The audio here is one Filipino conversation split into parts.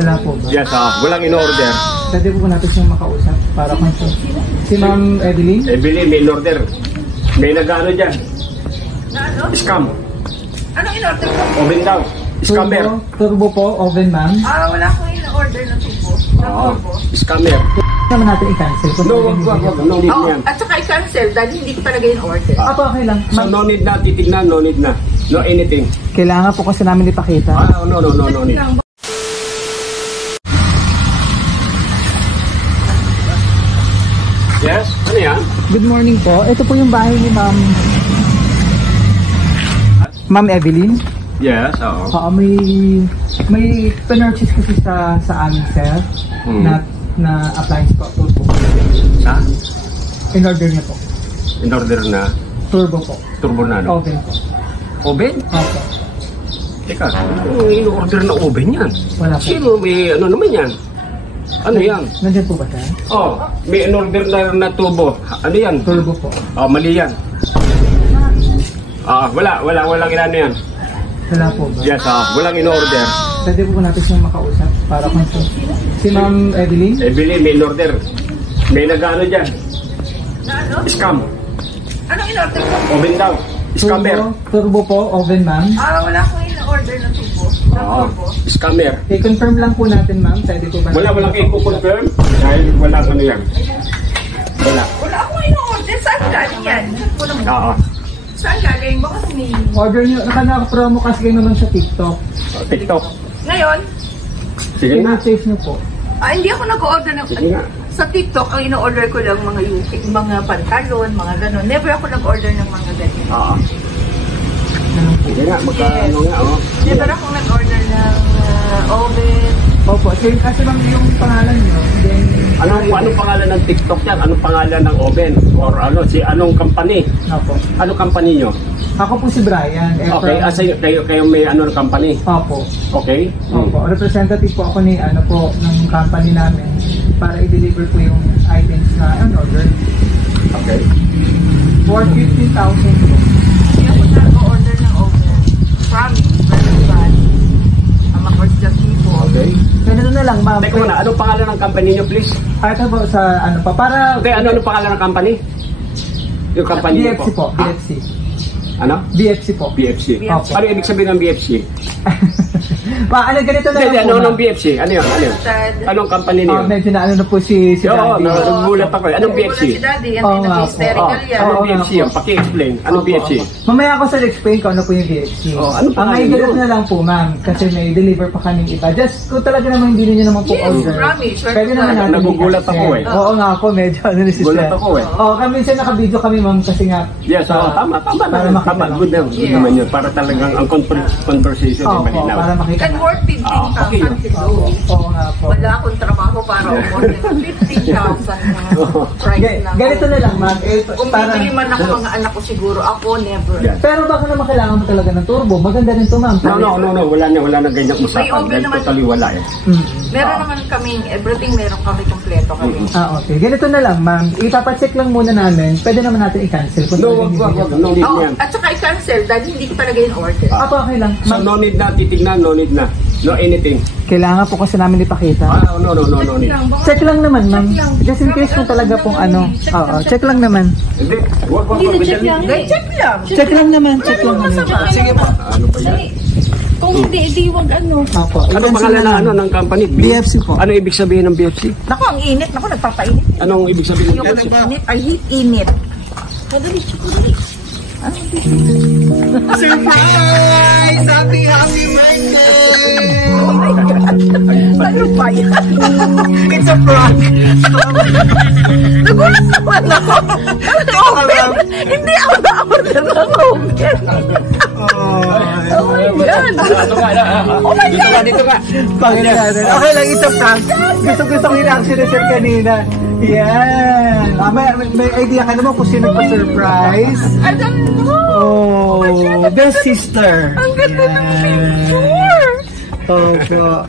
Wala po ba? Yes, walang in-order. Pwede po natin siyang makausap para confirm. Si Ma'am Evelyn? Evelyn, may in-order. May nag-ano dyan. Ano? Scam. Anong in-order ko? Oven daw. Scammer. Turbo po, oven ma'am. Wala akong in-order ng tubo. Turbo. Scammer. Naman natin i-cancel. No, wag. No need na yan. At saka i-cancel dahil hindi ko talaga in-order. Apo, okay lang. So, no need na. Titignan, no need na. No anything. Kailangan po kasi namin ipakita. No need. Yes? Ano yan? Good morning po. Ito po yung bahay ni Ma'am Evelyn. Yes, oo. May pinurchase kasi sa amin, sir. Na appliance po. Turbo. Ha? In-order niya po. In-order na? Turbo po. Turbo na, no? Oven po. Oven? Opo. Teka, in-order na oven yan? Wala po. Sino? May ano naman yan? Ano yan? Nandiyan po ba siya? May in-order na turbo. Ano yan? Turbo po. Mali yan. Walang inano yan. Wala po ba? Yes, walang in-order. Pwede po natin siyang makausap para confirm. Si Ma'am Evelyn? Evelyn, may in-order. May nag-ano dyan. Ano? Scam. Anong in-order ko? Oven daw. Scammer. Turbo po, oven ma'am. Wala akong in-order ng tubo. Turbo. Scammer. I-confirm lang po natin ma'am. Pwede po ba? Walang i-confirm dahil walang ano yan. Wala. Wala akong in-order. Saan galing yan? Saan galing? Baka may... Order nyo. Naka-promo kasi kayo naman sa TikTok. TikTok. Ngayon? Sige na. I-purchase nyo po. Hindi ako nag-order ng... Sige nga. Sa TikTok, ang in-order ko lang mga pantalon, mga gano'n. Never ako nag-order ng mga gano'n. Sige nga, magkano nga, Never ako nag-order ng oven. Opo, same kasi ma'am yung pangalan nyo. Then, Anong pangalan ng TikTok yan? Anong pangalan ng oven? Or anong company? Opo. Anong company nyo? Ako po si Brian. Okay, kayo may ng company? Opo. Okay. Opo. Representative po ako ng company namin para i-deliver po yung items na order. Okay. For 15,000 po. Hindi ako nag-order ng oven. Promise, very bad. I'm a first just people. Okay. Ganito na lang, ma'am. Teka muna, anong pangalan ng company nyo, please? Ito po sa para... Okay, anong pangalan ng company? Yung company nyo BFC po. BFC. Ano? BFC po. BFC. Opo. Ano ibig sabihin ng BFC? Ganito na lang po, Anong BFC? Ano yun? Anong company niyo? Medyo na na po si Daddy. Nagulat ako. Anong BFC? Si Daddy, yan din hysterical yan. Anong BFC? Paki-explain. Anong BFC? Mamaya ako sa explain ko ano po yung BFC. Ang i-ganito na lang po, ma'am, kasi may deliver pa kaming iba. Just kung talaga naman hindi niyo naman po order. Promise. Pwede naman natin. Nagugulat ako eh. Oo nga po, medyo ano ni sister. Gulat ako eh. Kami minsan naka-video kami, ma'am, kasi nga. Yes, tama. Tama. Good naman yun. Para talagang ang conversation ay malinaw. Para makita. And worth 15,000. Oo nga po. Wala akong trabaho para umorder ng 15,000 price lang. Ganito na lang, ma'am. Kung bibili man ako mga anak ko siguro, ako never. Pero baka naman kailangan mo talaga ng turbo. Maganda rin to, ma'am. No. Wala na ganyang usapan. May oven naman. Totally wala eh. Meron naman kaming everything, meron kami kompleto kami. Okay. Ganito na lang, ma'am. Ipapacheck lang muna namin. Pwede naman natin i-cancel. Wag. No need na yan. At saka i-cancel dahil hindi ko talaga in order. Okay lang. So no need na. Titignan. No need na. No anything. Kailangan po kasi namin ipakita. No need. Check lang naman, ma'am. Just in case kung talaga pong ano. Check lang naman. Hindi. Wag. Check lang. Check lang naman. Check lang naman. Sige po. Ano pa yan? Kung hindi wag ano. Opo. Ano pangalan ng company? BFC po. Ano ibig sabihin ng BFC? Naku, ang init. Naku, nagpapainit. Anong ibig sabihin ng BFC? Init. I hate init. Madali, chikuli. Surprise! Happy birthday! Oh my God! Ano ba yan? It's a prank! Nagulat naman ako! Open! Hindi ako na-order ng open! Oh my God! Oh my God! Dito ka. Pakita natin. Okay lang, it's a prank. Gusto ko yung reaction ni Sir kanina. Yan! May idea ka naman kung sino pa-surprise? I don't know! Oh, best sister! Ang ganda ng picture! Opo.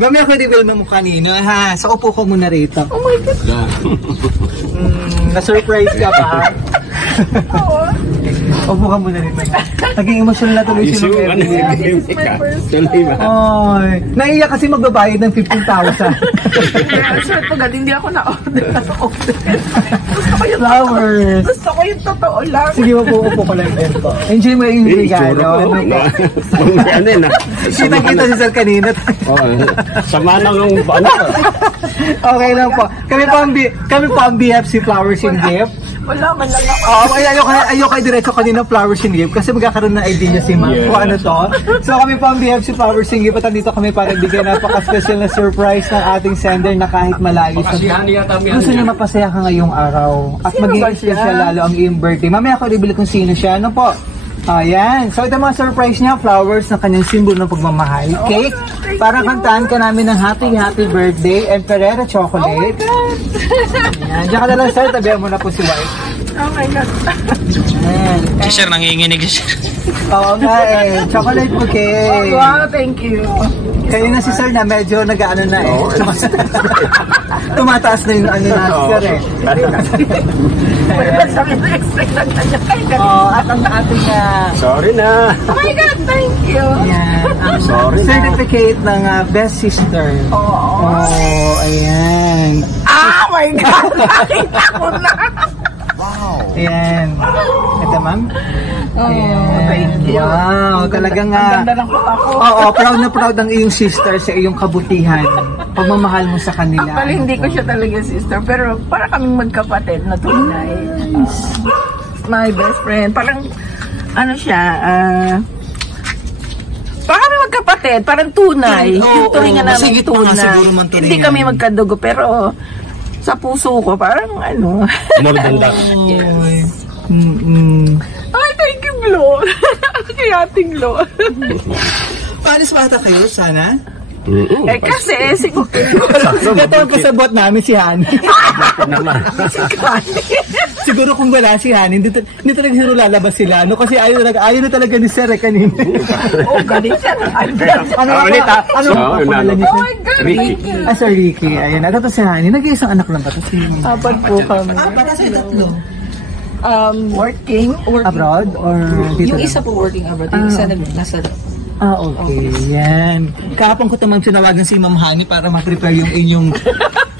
Mamaya ko i-reveal mo kanina, ha? So, upo ko muna rito. Oh my God! Na-surprise ka ba? Oo. Upo ka muna rito. Naging emotional na tuloy si Ma'am Evelyn. This is my first Tuloy ba? Ay, naiyak kasi magbabayad ng 15,000. Sir, pagod, hindi ako na-order. Flowers. Gusto ko yung totoo lang. Sige, upo ko lang dito. Enjoy mo yung regalo. Ano yun ah? Kita-kita si Sir kanina. Sama na nung ano. Okay lang po. Kami po ang BFC Flowers in Gift. Wala man lang ako. Ayoko diretso kanina Flowers in Gift kasi magkakaroon ng idea niya si Ma'am kung ano to. So kami po ang BFC Flowers in Gift at andito kami para bigyan napaka-special na surprise ng ating sender na kahit malayo sa gusto niya mapasaya ka ngayong araw at maging special lalo ang iyong birthday. Mamaya ako ibili kung sino siya. Ano po? Ayan. So ito mga surprise niya, flowers na kanyang simbolo ng pagmamahal. Cake, para kantahan ka namin ng happy birthday and Ferrero chocolate. Oh my God! Ayan. Diyan ka na lang sir, tabihan mo na po si White. Oh my God! Ayan. Si Sir nanginginig siya. Oo nga eh, chocolate bouquet. Oh, wow, thank you. Kayo na si sir na medyo nag-ano na eh. Tumataas na yung ano na si sir eh. Sabi na expect na kanya kayo. At ang ating Sorry na. Oh my God, thank you. ang Sorry na. certificate ng best sister. Oh, Ayan. oh my God, nakita ko na. Ayan. Ito ma'am. Oh, thank you. Wow, talagang Ang ganda lang po ako. Oo, proud na proud ang iyong sister sa iyong kabutihan. Pagmamahal mo sa kanila. Actually, hindi ko siya talaga sister, pero para kaming magkapatid na tunay. My best friend. Parang, ano siya, para kami magkapatid, parang tunay. Yung turingan namin Masigit pa nga tunay. siguro man turingan. Hindi kami magkadugo, pero sa puso ko, parang ano. More than that. Yes. Ay, thank you, Glo. Kay ating Glo. Panis bata kayo, sana? Eh, kasi, siguro, Ito ang pasabot namin si Hani. Siguro kung wala si Hani, hindi talaga siguro lalabas sila. No? Kasi ayaw na talaga ni Sir kanina. oh, galing siya. Ano ulit, ha? Ano So, ang pangalan niya? Oh my God, Ricky. Sir Ricky. Ayun, ito si Hani. Nag-iisang anak lang ba ito? Apat po kami. Para sa tatlo. Working. Abroad? Or dito Yung lang? isa po working abroad, yung isa nasa Okay. Yan. Kahapon ko tumang sinawagan si Ma'am Hani para ma-prepare yung inyong...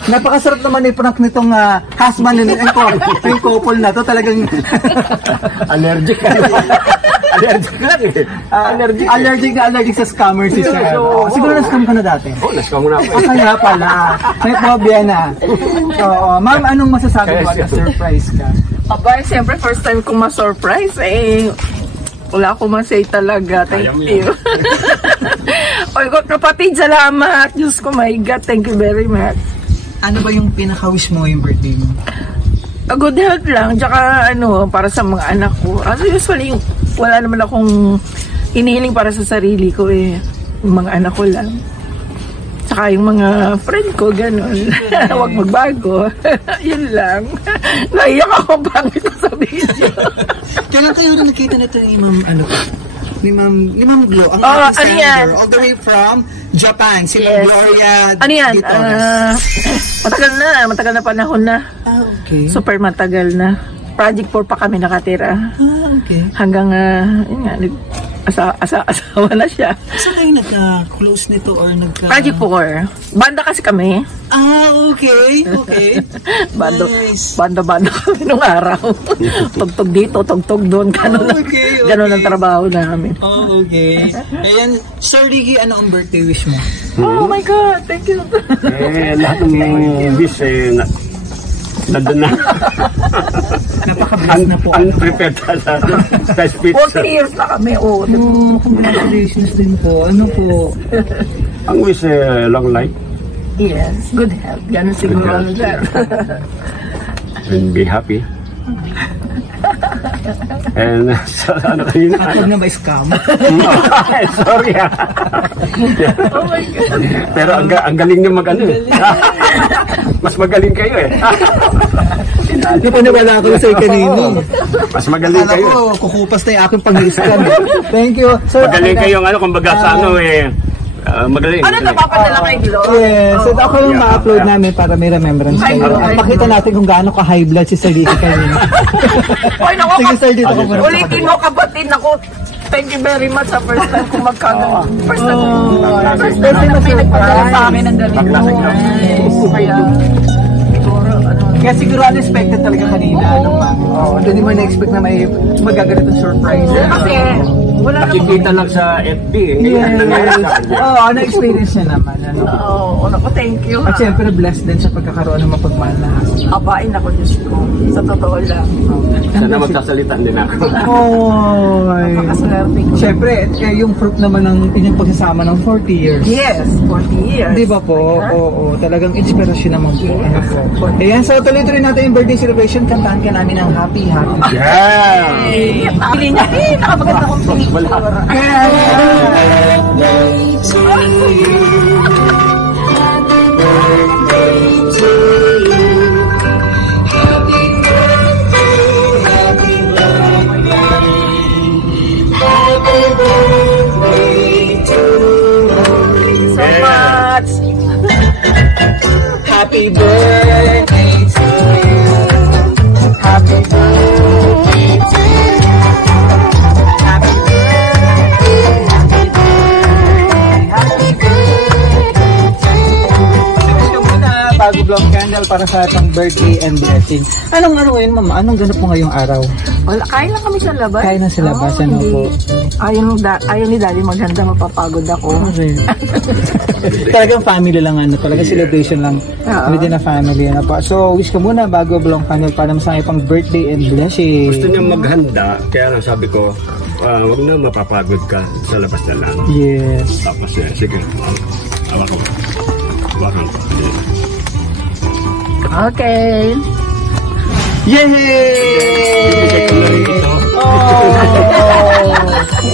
Napakasarap naman yung prank nitong husband and yung couple na to. Talagang... Allergic ka. Allergic lang eh. allergic sa scammer si Sir. Siguro na-scam ka na dati. Let's go muna ako. Kaya pala. May phobia na. Oo. Ma'am, anong masasabi mo at surprise ka? Aba, siyempre, first time kong ma-surprise, wala akong masay talaga. Thank you. Oy, kapatid, salamat. Diyos ko, my God, thank you very much. Ano ba yung pinaka-wish mo yung birthday mo? A good health lang, tsaka para sa mga anak ko. Kasi usually, wala naman akong hinihiling para sa sarili ko eh. Yung mga anak ko lang. Tsaka yung mga friend ko, gano'n. Huwag magbago. Yun lang. Naiyak ako pangit sa video. Kailan kayo na nakita nito ni Ma'am, ni Ma'am Glo, ang Oh, ating ano yan? senator, all the way from Japan, si Ma'am Yes. Gloria Ano yan? Ditones. Matagal na panahon na. Okay. Super matagal na. Project 4 pa kami nakatira. Okay. Hanggang, yun nga, asawa na siya. Saan kayo nagka-close nito or nagka... Project 4. Banda kasi kami. Okay. Nice. Banda kami nung araw. Tugtog dito, tugtog doon. Okay. Ganon ang trabaho namin. Okay. Ayan, Sir Ricky, ano ang birthday wish mo? Oh my God, thank you. Lahat ng wish nandun na. Napaka-blessed na po. Unprepared sa speech. 40 years na kami. Congratulations din po. Ano po? Ang wish, long life Yes, good health. Ganon siguro ang and be happy. And ano kanina? Huwag na ba scam? Sorry ha. Oh my God. Pero ang galing niyo mas magaling kayo eh. Napaniwala ko sa'yo kanino. Mas magaling Alam kayo. ko, kukupas na yung aking pang-scam. Thank you. Sir, Magaling kayo kumbaga sa Madali. Ano napapadala kay Glo? Yes, so ako yung ma-upload namin para may remembrance kayo. At pakita natin kung gaano ka-high blood si Sir Ricky kanina. Oy, naku, Sige Sir, dito ka muna. ulitin mo kapatid, naku. Thank you very much sa first time kung magkagano. First time na pinagpadala sa akin ng ganito. Kaya, siguro, Kaya siguro unexpected talaga kanina. Hindi mo na-expect na may magaganitong surprise. kasi, wala naman Nakikita lang sa FB eh. Yes. Nangyari sa kanya. Oo, na-experience niya naman. Oo, naku, thank you. At syempre, blessed din sa pagkakaroon ng mapagmahal na husband. Abain ako, Diyos ko. Sa totoo lang. Sana magsasalita din ako. Oy. Napakaswerte ko. Syempre, yung fruit naman ng inyong pagsasama ng 40 years. Yes, 40 years. Di ba po? Oo, talagang inspirasyon naman po. Ano po. Ayan, so tuloy-tuloy natin yung birthday celebration. Kantahan ka namin ng happy, happy. Yeah! Pili niya, nakapaganda kong pili. So much. Happy birthday to you. Happy birthday to you. Happy birthday, happy birthday, happy birthday to you. Gusto mo na bago blow candle para sa atong birthday and blessing. Anong ano ngayon, mama? Anong ganap mo ngayong araw? Wala, kain lang kami sa labas. Kain lang sa labas, Oo, ano hindi. po? Ayaw ni Daddy maganda, mapapagod ako. Okay. Talagang family lang ano, talagang celebration lang. Oo. Within a family ano pa. So, wish ko muna bago blong candle para masaya pang birthday and blessing. Gusto niya maghanda, kaya nga sabi ko, wag na mapapagod ka, sa labas na lang. Yes. Tapos sige, awa ko. Awakan ko. Okay. Yay! Oh!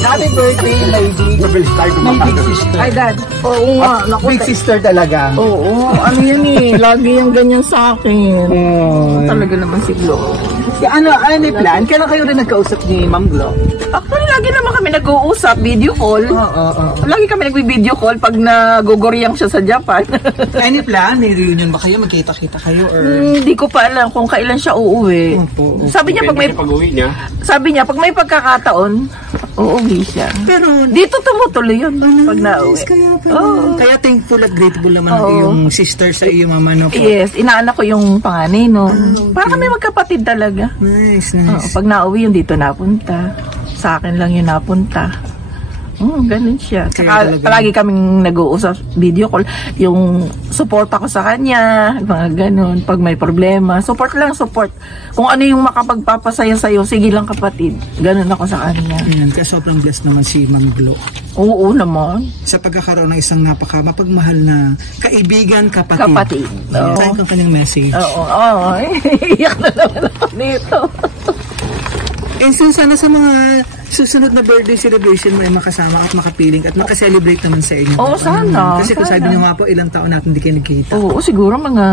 Happy birthday, my big, Mabilis tayo my big kumakain. sister. Ay, Dad. Oo nga. Naku, Big sister talaga. Oo, ano yan eh. Lagi yung ganyan sa akin. Oh. Talaga naman si Glo. Ano may plan? Kailan kayo rin nagkausap ni Ma'am Glo? Actually, lagi naman kami nag-uusap, video call. Oo. Lagi kami nag-video call pag naguguriyang siya sa Japan. Any plan? May reunion ba kayo? Magkita-kita kayo? Or... Hindi ko pa alam kung kailan siya uuwi. Opo. Sabi niya Pag-uwi niya, pag may pagkakataon, uuwi siya. Pero, Dito tumutuloy yun pag nauwi. Kaya thankful at grateful naman ang Oo. iyong sister sa iyo, mama, no po? Yes, inaanak ko yung panganay nun. Para kami magkapatid talaga. Nice, Oo, nice. pag nauwi yung dito napunta. Sa akin lang yung napunta. Ganun siya. Kaya Saka talaga- palagi kaming nag-uusap video call. Yung support ako sa kanya, mga ganun. Pag may problema, support lang, support. Kung ano yung makapagpapasaya sa'yo, sige lang kapatid. Ganun ako sa kanya. Ayan, kaya sobrang blessed naman si Ma'am Glo Oo naman. sa pagkakaroon ng isang mapagmahal na kaibigan, kapatid. Kapatid. Oo. Saan kang kanyang message? Oo. Iyak na naman ako dito. And so, sana sa mga susunod na birthday celebration mo ay makasama at makapiling at makaselebrate naman sa inyo. Oo, sana. Kasi kung Sana. sabi niyo nga po, ilang taon natin hindi kayo nagkita. Oo, siguro mga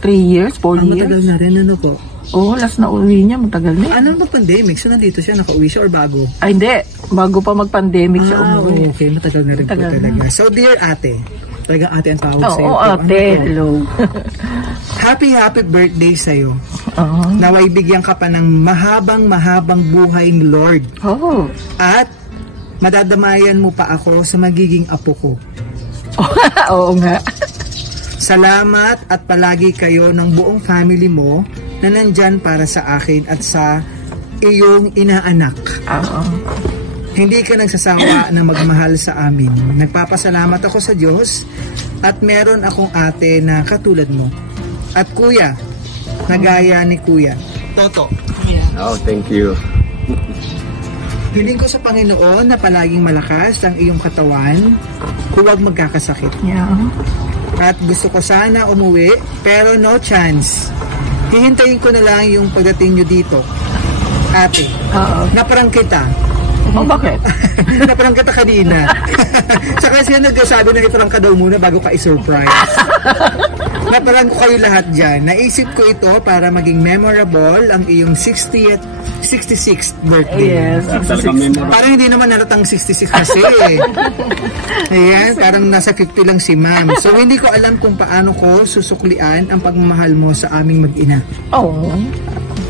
3 years, 4 Ang matagal years. na rin, ano po? Oo, last na uwi niya, matagal na. Ano ba pandemic? So, nandito siya, nakauwi siya or bago? Ay, hindi. Bago pa mag-pandemic siya umuwi. Okay. Matagal na rin po Matagal na. talaga. So, dear ate, talagang ate ang tawag Oo, sa'yo. po. ate. Ano po? Hello. Happy birthday sa'yo. Oo. Naway bigyan ka pa ng mahabang buhay ni Lord. Oo. At madadamayan mo pa ako sa magiging apo ko. Oo nga. Salamat at palagi kayo ng buong family mo na nandyan para sa akin at sa iyong inaanak. Oo. Hindi ka nagsasawa na magmahal sa amin. Nagpapasalamat ako sa Diyos at meron akong ate na katulad mo. At kuya, na gaya ni kuya. Toto. oh, thank you. Hiling ko sa Panginoon na palaging malakas ang iyong katawan, huwag magkakasakit. Yeah. At gusto ko sana umuwi, pero no chance. Hihintayin ko na lang yung pagdating nyo dito. Ate, Oo. naparang kita. Oh, bakit? Naparang kita kanina. Saka siya nagsasabi na iparang ka daw muna bago ka i-surprise. Naparang ko kayo lahat dyan. Naisip ko ito para maging memorable ang iyong 60th 66th birthday. Yes, Talagang 66. memorable. Parang hindi naman naratang 66 kasi. Ayan, parang nasa 50 lang si ma'am. So, hindi ko alam kung paano ko susuklian ang pagmamahal mo sa aming mag-ina. Oo.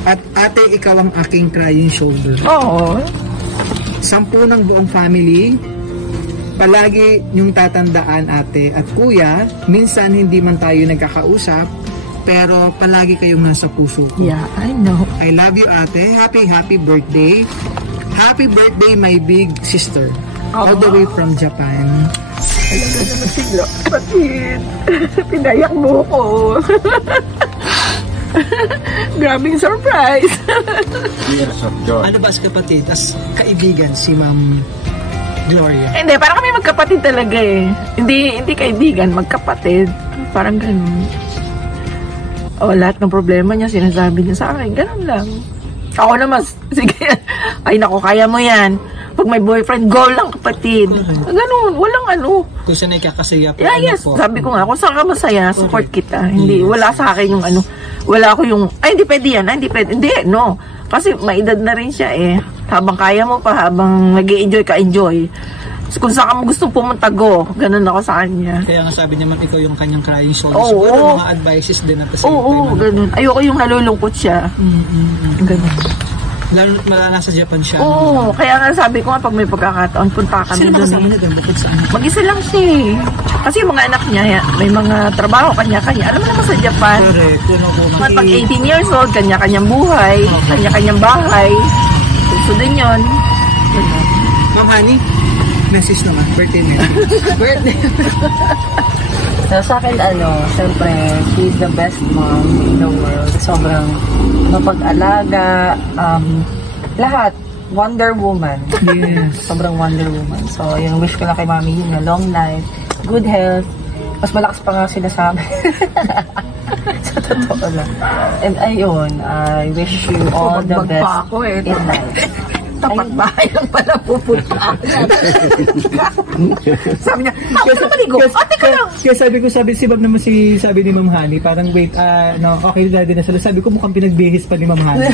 At ate, ikaw ang aking crying shoulder. Oo. 10 ng buong family, palagi yung tatandaan ate at kuya, minsan hindi man tayo nagkakausap, pero palagi kayong nasa puso ko. Yeah, I know. I love you ate. Happy birthday. Happy birthday my big sister. All the way from Japan. Talaga naman sigla. Kapatid, pinayak mo ko. Grabing surprise. Years of joy. Ano ba si kapatid? As kaibigan si Ma'am Gloria. Hindi, parang kami magkapatid talaga eh. Hindi kaibigan, magkapatid. Parang ganun. O, lahat ng problema niya, sinasabi niya sa akin. Ganun lang. Ako naman, sige. Ay, naku, kaya mo yan. Pag may boyfriend, go lang kapatid. Ganun, walang ano. Kung saan ikakasaya po. Yeah, yes. Sabi ko nga, kung saan ka masaya, support kita. Hindi, wala sa akin yung ano. Wala ko yung, ay, hindi pwede yan. Ay, hindi pwede. Hindi, no. Kasi maedad na rin siya eh. Habang kaya mo pa, habang nag-i-enjoy ka, enjoy. Kung saan ka mo gusto pumunta, go. Ganun ako sa kanya. Kaya nga sabi niya, ikaw yung kanyang crying shoulder. Oo. Siguro mga advices din at the same Oo, time. ganun. Ayoko yung nalulungkot siya. Ganun. Lalo nasa Japan siya. Oo, kaya nga sabi ko nga, pag may pagkakataon, punta kami Sino ba doon kasama eh. niya doon? Bakit saan? Mag-isa lang siya eh. Kasi yung mga anak niya, may mga trabaho, kanya-kanya. Alam mo naman sa Japan, Correct. Yun ako. pag 18 years old, kanya-kanyang buhay, kanya-kanyang bahay. Gusto din yun. Ganun. Ma'am Honey, message naman. Birthday message. Birthday. So, sa akin, syempre, she's the best mom in the world. Sobrang mapag-alaga, lahat. Wonder Woman. Yes. Sobrang Wonder Woman. So, yung wish ko lang kay Mami yun, long life, good health. Mas malakas pa nga sinasabi. Sa totoo lang. And ayun, I wish you all the Magpa best ako eh. in life. Tapat bahay lang pala pupunta. Sabi niya, bakit ka maligo? Ate ka lang. Kaya sabi si Bob naman sabi ni Ma'am Honey, parang wait, no, okay na din na sila. Sabi ko mukhang pinagbihis pa ni Ma'am Honey.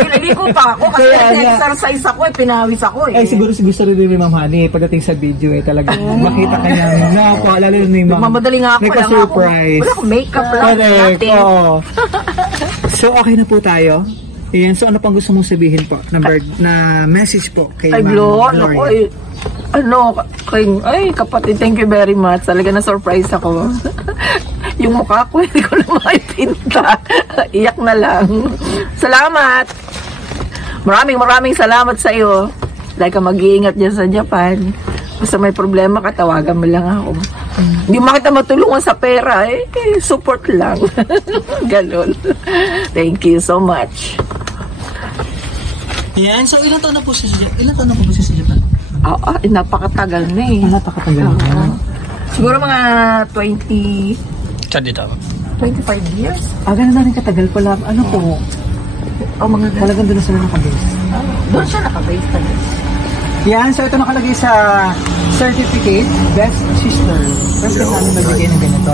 Pinaligo pa ako kasi Kaya nga. exercise ako eh, pinawis ako eh. Siguro gusto rin ni Ma'am Honey pagdating sa video talaga makita ka niya. No, lalo ni Ma'am. Mamadali nga ako. Nagka-surprise. Wala akong makeup lang. Correct. Nothing. Oo. So, okay na po tayo. Ayan, so ano pang gusto mong sabihin po na message po kay Ay, Ma'am Glo, Gloria? kapatid, thank you very much. Talaga na-surprise ako. Yung mukha ko, hindi ko na maipinta. Iyak na lang. Salamat! Maraming salamat sa iyo. Like ka mag-iingat dyan sa Japan. Basta may problema ka, tawagan mo lang ako. Hindi mo kita matulungan sa pera, support lang. Ganon. Thank you so much. Yan, so ilan taon na po siya sa Japan? Napakatagal na eh. Napakatagal na. Siguro mga 25 years. Ganun na rin katagal pala. Ano po? Mga Talagang doon na sila nakabase. doon siya nakabase talaga. Yan, so ito nakalagay sa certificate, Best Sister. First time namin nabigay ng ganito.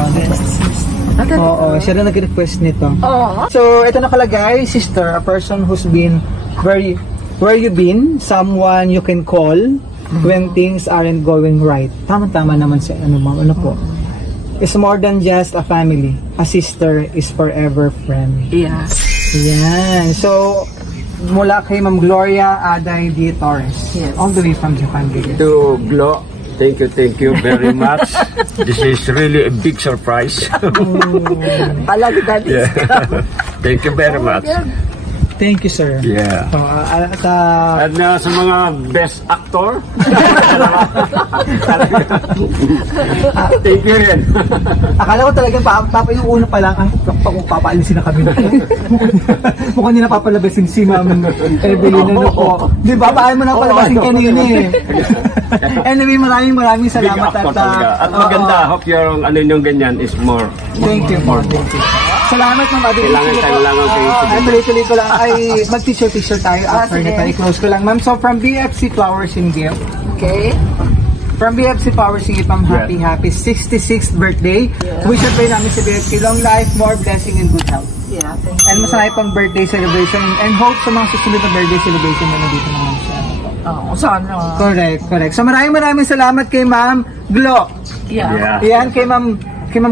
Oo, siya na nag-request nito. Oo. So, ito nakalagay, sister, a person who's been where you been, someone you can call when things aren't going right. Tama-tama naman sa ma'am, ano po. It's more than just a family. A sister is forever friend. Yeah. Yan. So, mula kay Ma'am Gloria Aday D. Torres. Yes. All the way from Japan. To Glo, thank you very much. This is really a big surprise. Talaga daddy. Yeah. Thank you very much. Thank you, sir. Yeah. So, And sa mga best actor, thank you rin. akala ko talagang yung una pa lang, papaalisin na kami. Mukhang hindi na papalabasin si Ma'am Evelyn. Ano po? Di ba? Paano mo na palabasin kanina eh. Anyway, maraming Big salamat. actor talaga. At maganda, hope yung ganyan is more. Thank you po. Thank you. Salamat, Ma'am Adi. Kailangan kayo. Tuloy-tuloy ko lang. Ay, mag-picture tayo after nito. I-close ko lang, Ma'am. So, from BFC Flowers and Gift. Okay. From BFC Flowers and Gift, I'm happy 66th birthday. Wish and pray namin sa BFC. Long life, more blessing, and good health. Yeah, thank you. And mas marami pang birthday celebration and hope sa mga susunod na birthday celebration na nandito naman siya. Oo, sana. Correct. So maraming salamat kay Ma'am Glo. Yeah. Yan, kay Ma'am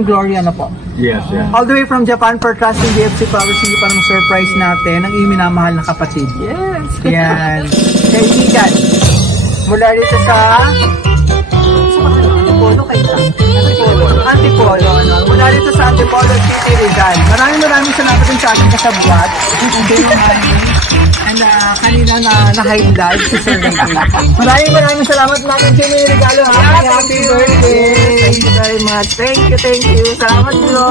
Gloria na po. Yes. All the way from Japan for trusting BFC Flowers Singip para ma-surprise natin ang iyong minamahal na kapatid. Yes. Yan. Kaibigan. Mula rito sa Antipolo. Mula rito sa Antipolo City, Rizal. Maraming salamat din sa ating kasabwat. And kanina na high blood si Sir Ricky. Maraming salamat namin Jimmy regalo. Happy birthday! Thank you very much. Thank you. Salamat, bro.